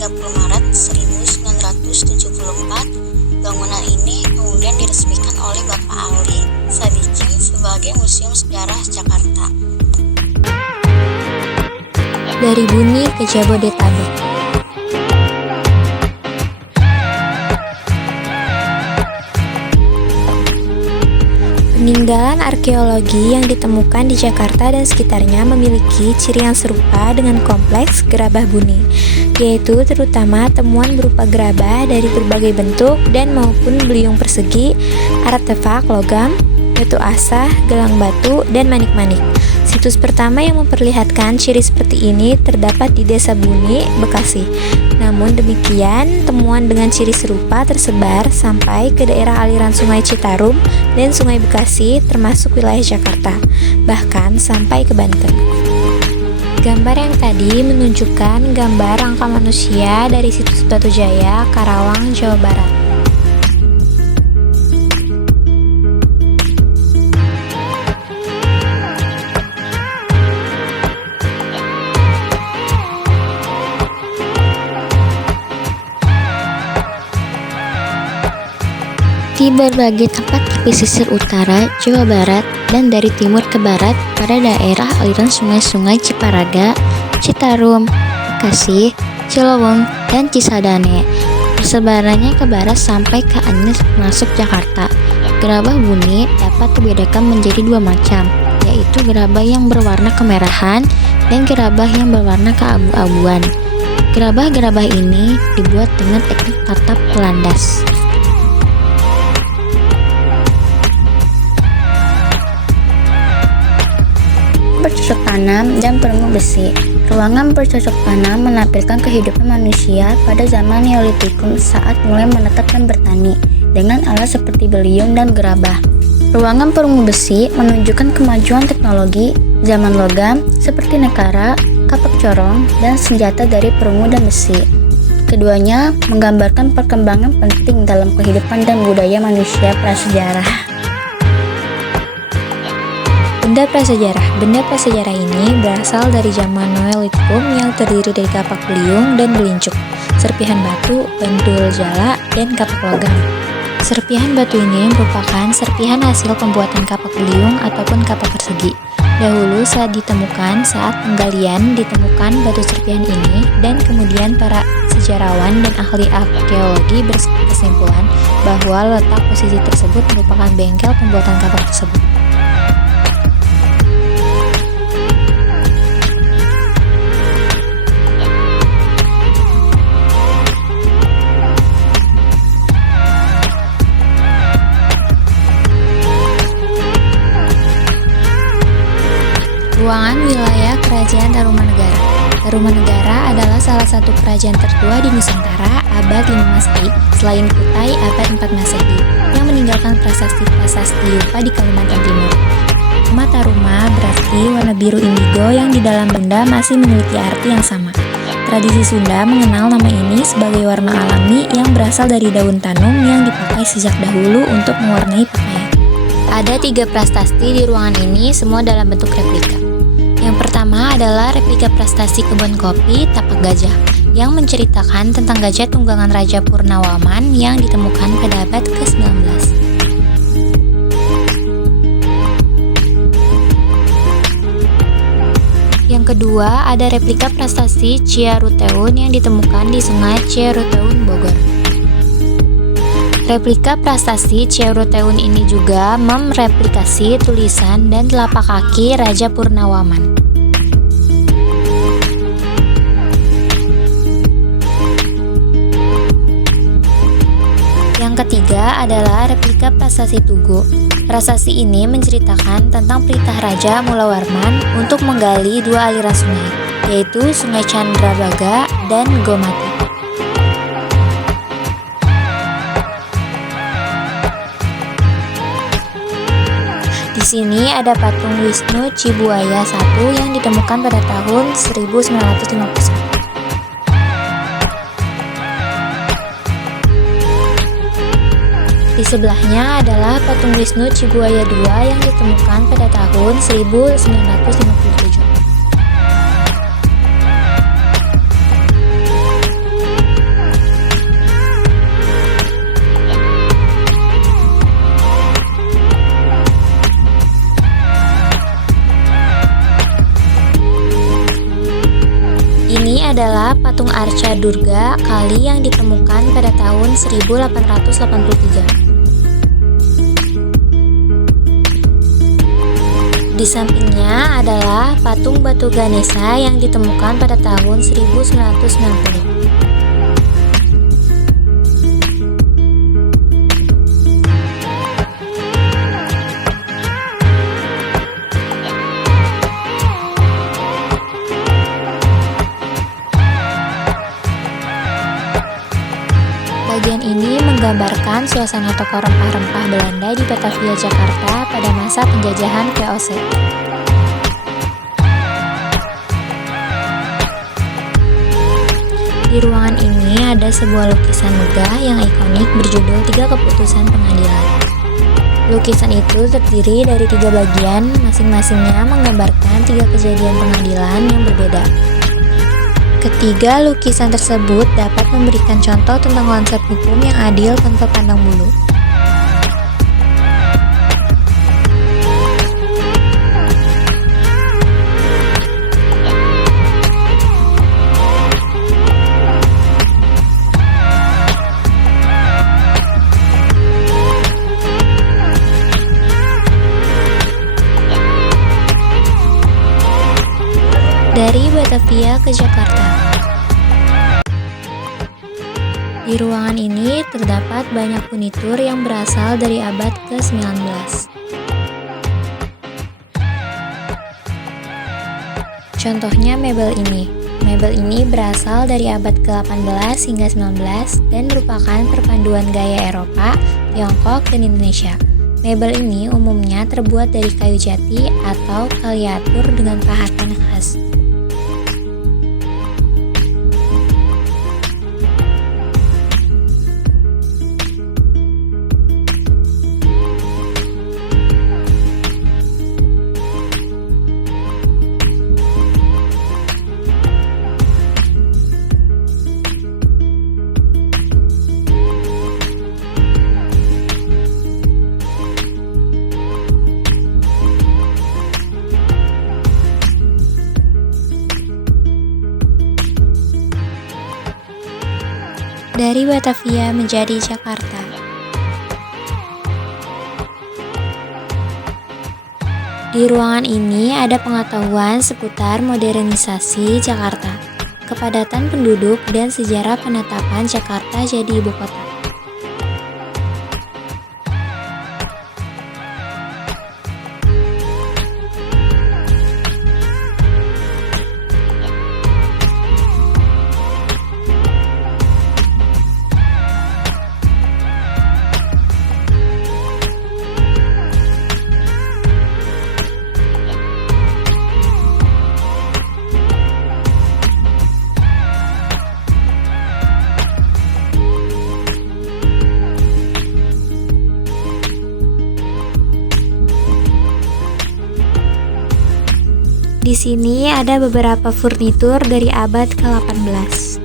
30 Maret 1974, bangunan ini kemudian diresmikan oleh Bapak Ali Sadikin sebagai Museum Sejarah Jakarta. Dari Buni ke Jabodetabek. Peninggalan arkeologi yang ditemukan di Jakarta dan sekitarnya memiliki ciri yang serupa dengan kompleks gerabah Buni, yaitu terutama temuan berupa gerabah dari berbagai bentuk dan maupun beliung persegi, artefak logam, batu asah, gelang batu, dan manik-manik. Situs pertama yang memperlihatkan ciri seperti ini terdapat di Desa Buni, Bekasi. Namun demikian, temuan dengan ciri serupa tersebar sampai ke daerah aliran Sungai Citarum dan Sungai Bekasi termasuk wilayah Jakarta, bahkan sampai ke Banten. Gambar yang tadi menunjukkan gambar rangka manusia dari situs Batujaya, Karawang, Jawa Barat. Di berbagai tempat di pesisir utara Jawa Barat dan dari timur ke barat pada daerah aliran sungai-sungai Ciparaga, Citarum, Bekasi, Cilewung, dan Cisadane. Persebarannya ke barat sampai ke Anyer masuk Jakarta. Gerabah Buni dapat dibedakan menjadi dua macam, yaitu gerabah yang berwarna kemerahan dan gerabah yang berwarna keabu-abuan. Gerabah-gerabah ini dibuat dengan teknik tatap pelandas. Bercocok tanam dan perunggu besi. Ruangan bercocok tanam menampilkan kehidupan manusia pada zaman Neolitikum saat mulai menetap dan bertani dengan alat seperti beliung dan gerabah. Ruangan perunggu besi menunjukkan kemajuan teknologi zaman logam seperti nekara, kapak corong, dan senjata dari perunggu dan besi. Keduanya menggambarkan perkembangan penting dalam kehidupan dan budaya manusia prasejarah. Benda prasejarah ini berasal dari zaman Neolitikum yang terdiri dari kapak beliung dan belincuk, serpihan batu, bandul jala, dan kapak logam. Serpihan batu ini merupakan serpihan hasil pembuatan kapak beliung ataupun kapak persegi. Dahulu saat penggalian ditemukan batu serpihan ini, dan kemudian para sejarawan dan ahli arkeologi berkesimpulan bahwa letak posisi tersebut merupakan bengkel pembuatan kapak tersebut. Ruangan wilayah Kerajaan Tarumanegara. Tarumanegara adalah salah satu kerajaan tertua di Nusantara abad 5 Masehi, selain Kutai abad 4 Masehi, yang meninggalkan prasasti-prasasti Yupa di Kalimantan Timur. Nama Taruma berarti warna biru indigo yang di dalam benda masih memiliki arti yang sama. Tradisi Sunda mengenal nama ini sebagai warna alami yang berasal dari daun tanum yang dipakai sejak dahulu untuk mewarnai pakaian. Ada 3 prasasti di ruangan ini, semua dalam bentuk replika. Yang pertama adalah replika prestasi kebun kopi Tapak Gajah yang menceritakan tentang gajah tunggangan Raja Purnawaman yang ditemukan pada abad ke-19. Yang kedua ada replika prestasi Ciaruteun yang ditemukan di Sungai Ciaruteun, Bogor. Replika prestasi Ciaruteun ini juga mereplikasi tulisan dan telapak kaki Raja Purnawaman. Yang ketiga adalah replika prasasti Tugu. Prasasti ini menceritakan tentang perintah Raja Mulawarman untuk menggali 2 aliran sungai, yaitu Sungai Candrabaga dan Gomati. Di sini ada patung Wisnu Cibuaya I yang ditemukan pada tahun 1951. Di sebelahnya adalah patung Wisnu Cibuaya II yang ditemukan pada tahun 1957. adalah patung arca Durga Kali yang ditemukan pada tahun 1883. Di sampingnya adalah patung batu Ganesha yang ditemukan pada tahun 1990. Bagian ini menggambarkan suasana toko rempah-rempah Belanda di Batavia, Jakarta pada masa penjajahan VOC. Di ruangan ini ada sebuah lukisan megah yang ikonik berjudul 3 Keputusan Pengadilan. Lukisan itu terdiri dari 3 bagian, masing-masingnya menggambarkan 3 kejadian pengadilan yang berbeda. Ketiga lukisan tersebut dapat memberikan contoh tentang konsep hukum yang adil tanpa pandang bulu. Dari Batavia ke Jakarta. Di ruangan ini terdapat banyak furnitur yang berasal dari abad ke-19. Contohnya mebel ini. Mebel ini berasal dari abad ke-18 hingga 19 dan merupakan perpaduan gaya Eropa, Tiongkok, dan Indonesia. Mebel ini umumnya terbuat dari kayu jati atau kaliatur dengan pahatan khas. Dari Batavia menjadi Jakarta. Di ruangan ini ada pengetahuan seputar modernisasi Jakarta, kepadatan penduduk, dan sejarah penetapan Jakarta jadi ibu kota. Di sini ada beberapa furnitur dari abad ke-18.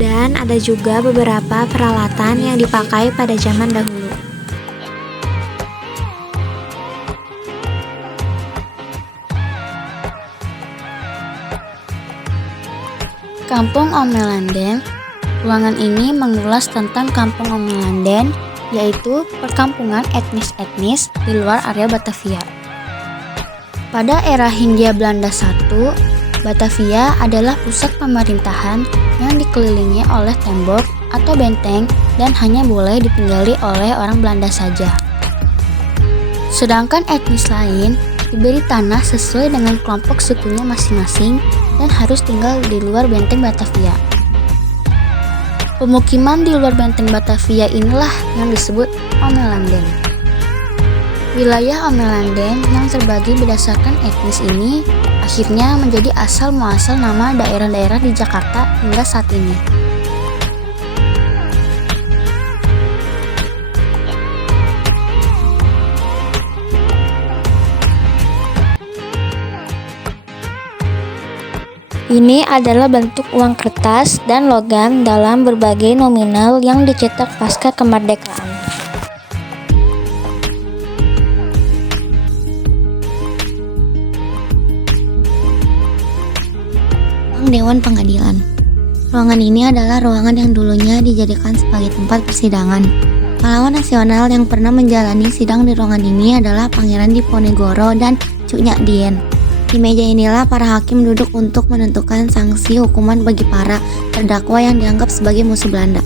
Dan ada juga beberapa peralatan yang dipakai pada zaman dahulu. Kampung Omelanden. Ruangan ini mengulas tentang Kampung Omelanden, yaitu perkampungan etnis-etnis di luar area Batavia. Pada era Hindia Belanda I, Batavia adalah pusat pemerintahan yang dikelilingi oleh tembok atau benteng dan hanya boleh ditinggali oleh orang Belanda saja. Sedangkan etnis lain diberi tanah sesuai dengan kelompok sukunya masing-masing dan harus tinggal di luar benteng Batavia. Pemukiman di luar benteng Batavia inilah yang disebut Omelanden. Wilayah Omelanden yang terbagi berdasarkan etnis ini akhirnya menjadi asal-muasal nama daerah-daerah di Jakarta hingga saat ini. Ini adalah bentuk uang kertas dan logam dalam berbagai nominal yang dicetak pasca kemerdekaan. Sidang Dewan Pengadilan. Ruangan ini adalah ruangan yang dulunya dijadikan sebagai tempat persidangan. Pahlawan nasional yang pernah menjalani sidang di ruangan ini adalah Pangeran Diponegoro dan Cuk Nyak Dien. Di meja inilah para hakim duduk untuk menentukan sanksi hukuman bagi para terdakwa yang dianggap sebagai musuh Belanda.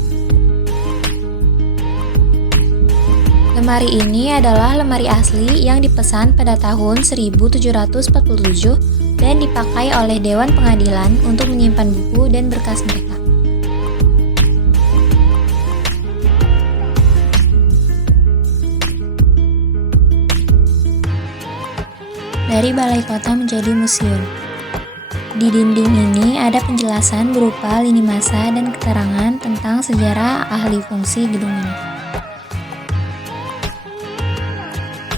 Lemari ini adalah lemari asli yang dipesan pada tahun 1747 dan dipakai oleh Dewan Pengadilan untuk menyimpan buku dan berkas mereka. Dari balai kota menjadi museum. Di dinding ini ada penjelasan berupa lini masa dan keterangan tentang sejarah ahli fungsi gedung ini.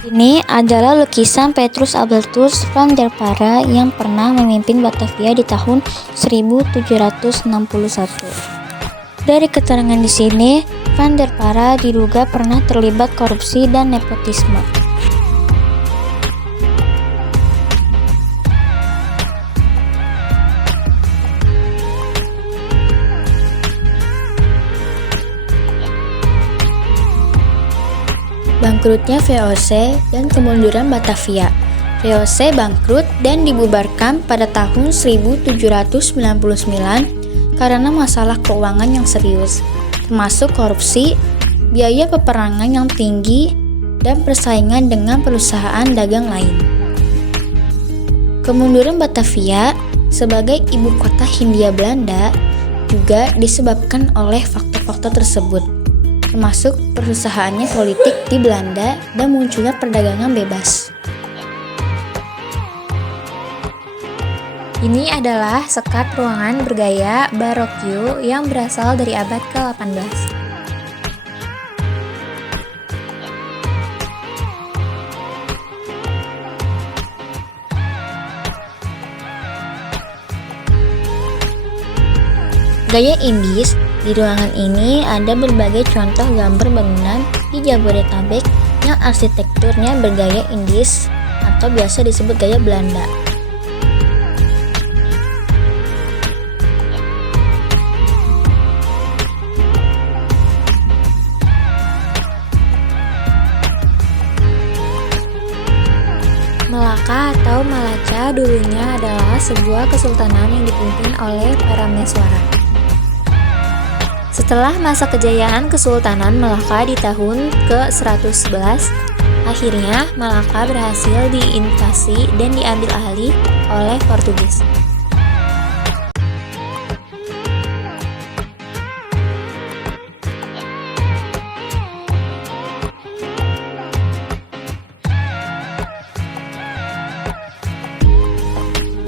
Ini adalah lukisan Petrus Albertus van der Para yang pernah memimpin Batavia di tahun 1761. Dari keterangan di sini, van der Para diduga pernah terlibat korupsi dan nepotisme. Bangkrutnya VOC dan kemunduran Batavia. VOC bangkrut dan dibubarkan pada tahun 1799 karena masalah keuangan yang serius, termasuk korupsi, biaya peperangan yang tinggi, dan persaingan dengan perusahaan dagang lain. Kemunduran Batavia sebagai ibu kota Hindia Belanda juga disebabkan oleh faktor-faktor tersebut, termasuk perusahaannya politik di Belanda dan munculnya perdagangan bebas. Ini adalah sekat ruangan bergaya barokyo yang berasal dari abad ke-18. Gaya Indis. Di ruangan ini ada berbagai contoh gambar bangunan di Jabodetabek yang arsitekturnya bergaya Indis atau biasa disebut gaya Belanda. Melaka atau Malaca dulunya adalah sebuah kesultanan yang dipimpin oleh para Meswara. Setelah masa kejayaan Kesultanan Melaka di tahun ke-111, akhirnya Malaka berhasil diinvasi dan diambil alih oleh Portugis.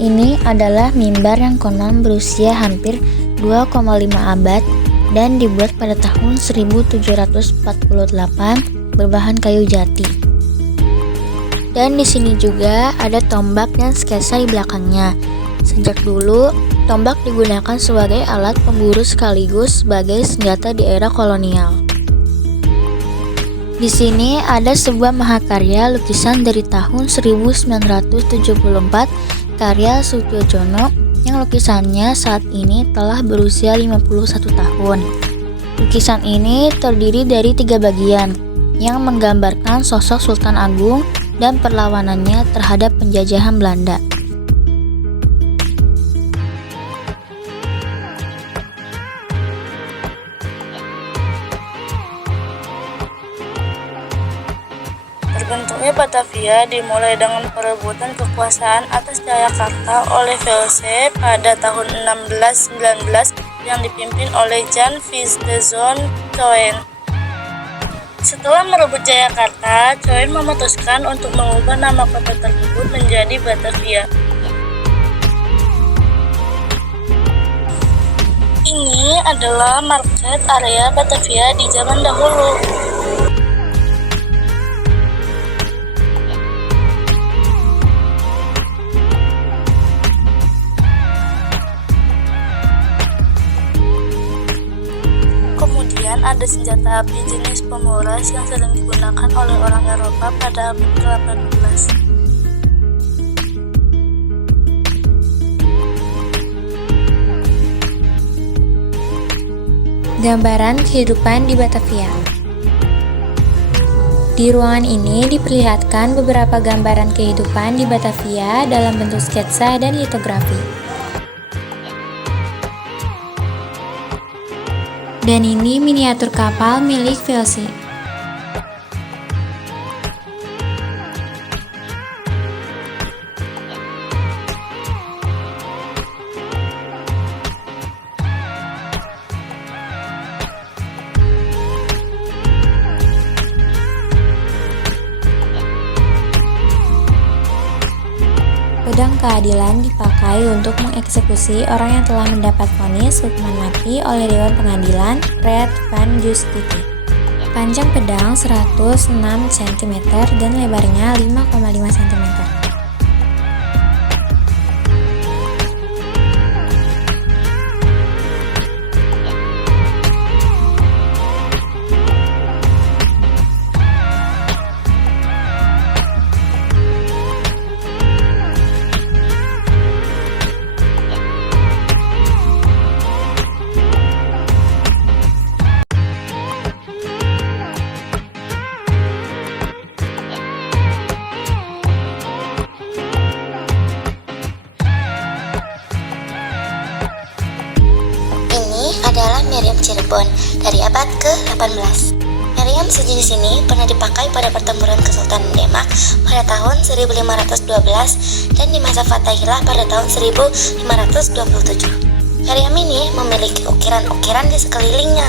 Ini adalah mimbar yang konon berusia hampir 2,5 abad dan dibuat pada tahun 1748 berbahan kayu jati. Dan di sini juga ada tombak dan sketsa di belakangnya. Sejak dulu, tombak digunakan sebagai alat pemburu sekaligus sebagai senjata di era kolonial. Di sini ada sebuah mahakarya lukisan dari tahun 1974 karya Sutyojono yang lukisannya saat ini telah berusia 51 tahun. Lukisan ini terdiri dari 3 bagian yang menggambarkan sosok Sultan Agung dan perlawanannya terhadap penjajahan Belanda. Terbentuknya Batavia dimulai dengan perebutan kekuasaan atas Jayakarta oleh VOC pada tahun 1619 yang dipimpin oleh Jan Vistezon Coen. Setelah merebut Jayakarta, Coen memutuskan untuk mengubah nama kota tersebut menjadi Batavia. Ini adalah market area Batavia di zaman dahulu. Kemudian ada senjata api jenis pemuras yang sering digunakan oleh orang Eropa pada abad ke-18. Gambaran kehidupan di Batavia. Di ruangan ini diperlihatkan beberapa gambaran kehidupan di Batavia dalam bentuk sketsa dan litografi. Dan ini miniatur kapal milik VOC. Pedang keadilan dipakai untuk mengeksekusi orang yang telah mendapat vonis hukuman mati oleh Dewan Pengadilan Raad van Justitie. Panjang pedang 106 cm dan lebarnya 5,5 cm. Adalah meriam Cirebon dari abad ke-18. Meriam sejenis ini pernah dipakai pada pertempuran Kesultanan Demak pada tahun 1512 dan di masa Fatahillah pada tahun 1527. Meriam ini memiliki ukiran-ukiran di sekelilingnya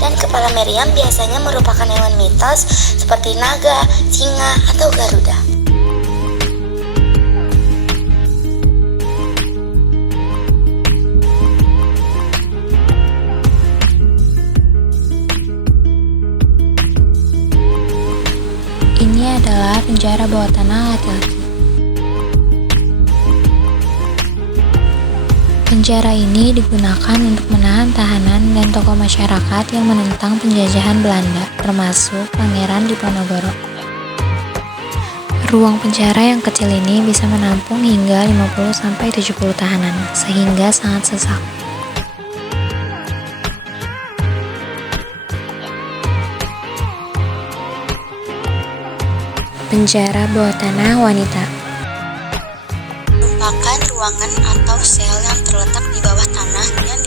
dan kepala meriam biasanya merupakan hewan mitos seperti naga, singa, atau garuda. Ini adalah penjara bawah tanah laki-laki. Penjara ini digunakan untuk menahan tahanan dan tokoh masyarakat yang menentang penjajahan Belanda, termasuk Pangeran Diponegoro. Ruang penjara yang kecil ini bisa menampung hingga 50-70 tahanan, sehingga sangat sesak. Penjara bawah tanah wanita Merupakan ruangan atau sel yang terletak di bawah tanah yang